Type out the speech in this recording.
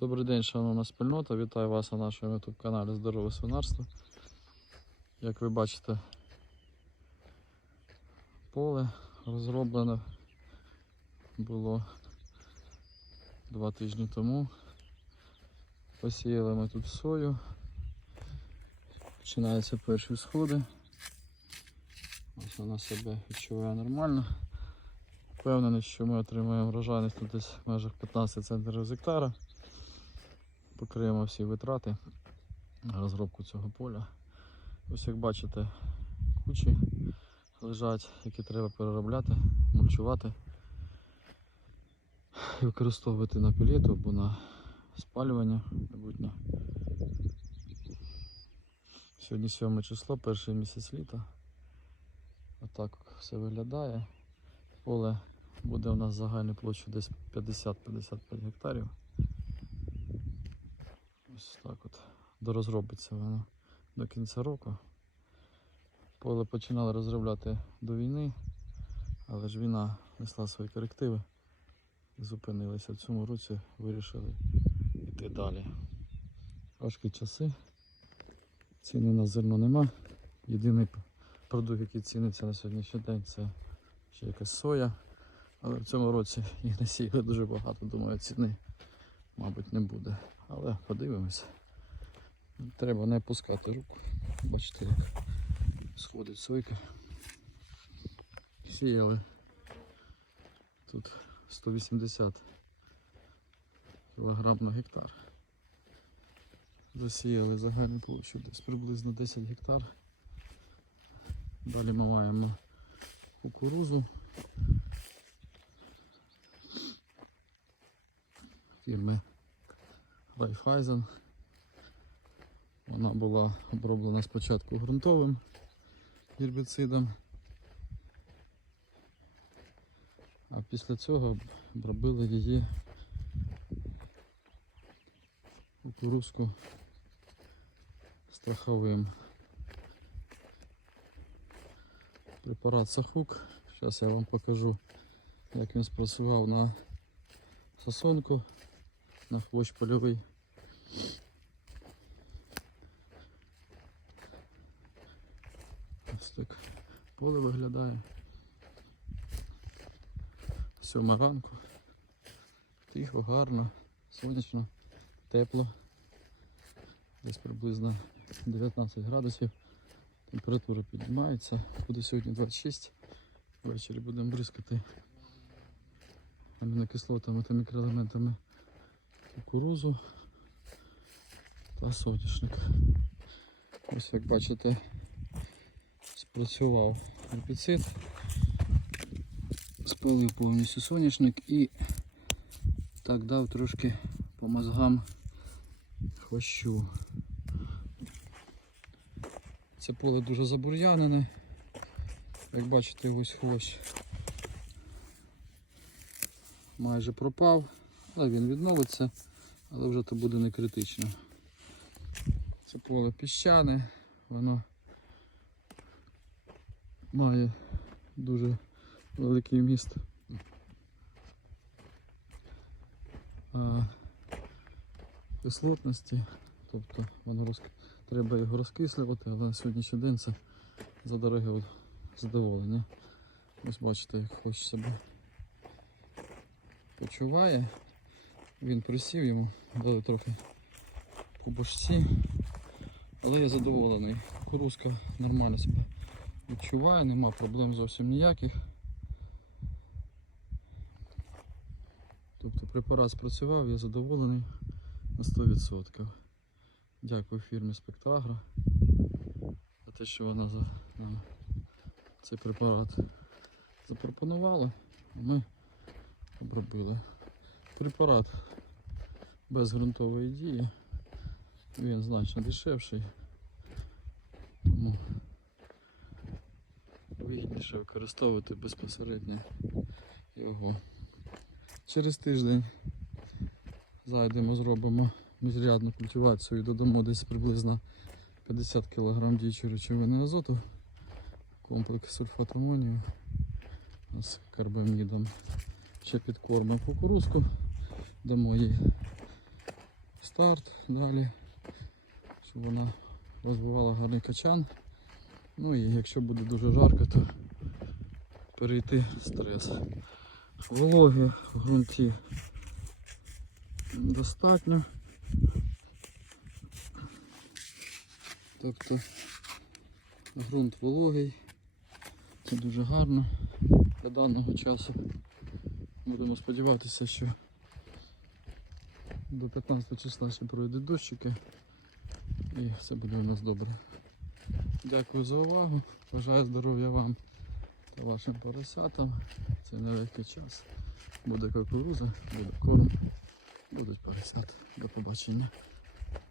Добрий день, шановна спільнота. Вітаю вас на нашому YouTube каналі Здорове свинарство. Як ви бачите, поле розроблене було два тижні тому. Посіяли ми тут сою. Починаються перші сходи. Ось вона себе відчуває нормально. Впевнений, що ми отримаємо врожайність тут десь в межах 15 центрів з гектара. Покриємо всі витрати на розробку цього поля. Ось як бачите, кучі лежать, які треба переробляти, мульчувати і використовувати на пілету або на спалювання майбутнє. Сьогодні 7 число, перший місяць літа. Отак все виглядає. Поле буде у нас загальна площа десь 50-55 гектарів. Ось так от. Дорозробиться воно до кінця року. Поле починали розробляти до війни, але ж війна несла свої корективи зупинилися. В цьому році вирішили йти далі. Важкі часи. Ціни на зерно нема. Єдиний продукт, який ціниться на сьогоднішній день, це ще якась соя. Але в цьому році їх насіяли дуже багато, думаю, ціни, мабуть, не буде. Але подивимося. Треба не опускати руку. Бачите, як сходить сойка. Сіяли тут 180 кг на гектар. Засіяли загальну площу десь приблизно 10 гектар. Далі ми маємо кукурузу. Фірми Райфайзен. Вона була оброблена спочатку ґрунтовим гербіцидом, а після цього обробили її кукурузку страховим. Препарат Сахук. Зараз я вам покажу, як він спрацював на сосонку, на хвощ польовий. Ось так поле виглядає. Сьома ранку. Тихо, гарно, сонячно, тепло. Десь приблизно 19 градусів. Температура піднімається. Буде сьогодні 26. Ввечері будемо бризкати амінокислотами та мікроелементами кукурузу та соняшник. Ось як бачите, спрацював гербіцид, спалив повністю соняшник і так дав трошки по мозгам хвощу. Це поле дуже забур'янене. Як бачите, ось хвощ майже пропав, але він відновиться, але вже то буде не критично. Це поле піщане, воно має дуже великий вміст. а, кислотності, тобто воно розк... треба його розкислювати, але на сьогоднішній день це за дороге задоволення. Ось бачите, як хоче себе почуває. Він присів йому, дали трохи по башці, але я задоволений. Кукурузка нормально себе відчуває, нема проблем зовсім ніяких. Тобто препарат спрацював, я задоволений на 100%. Дякую фірмі Спектрагра за те, що вона за нам цей препарат запропонувала. Ми обробили. Препарат без ґрунтової дії. Він значно дешевший. Тому вигідніше використовувати безпосередньо його. Через тиждень зайдемо, зробимо міжрядну культивацію і додамо десь приблизно 50 кг діючої речовини азоту, комплекс сульфат амонію з карбамідом. Ще підкормимо кукурузку, дамо їй старт далі, щоб вона розвивала гарний качан. Ну і якщо буде дуже жарко, то перейти стрес. Вологи в ґрунті достатньо. Тобто ґрунт вологий. Це дуже гарно для даного часу. Будемо сподіватися, що до 15 числа ще пройдуть дощики і все буде у нас добре. Дякую за увагу. Бажаю здоров'я вам та вашим поросятам. Це нелегкий час. Буде кукуруза, буде корм, будуть поросята. До побачення.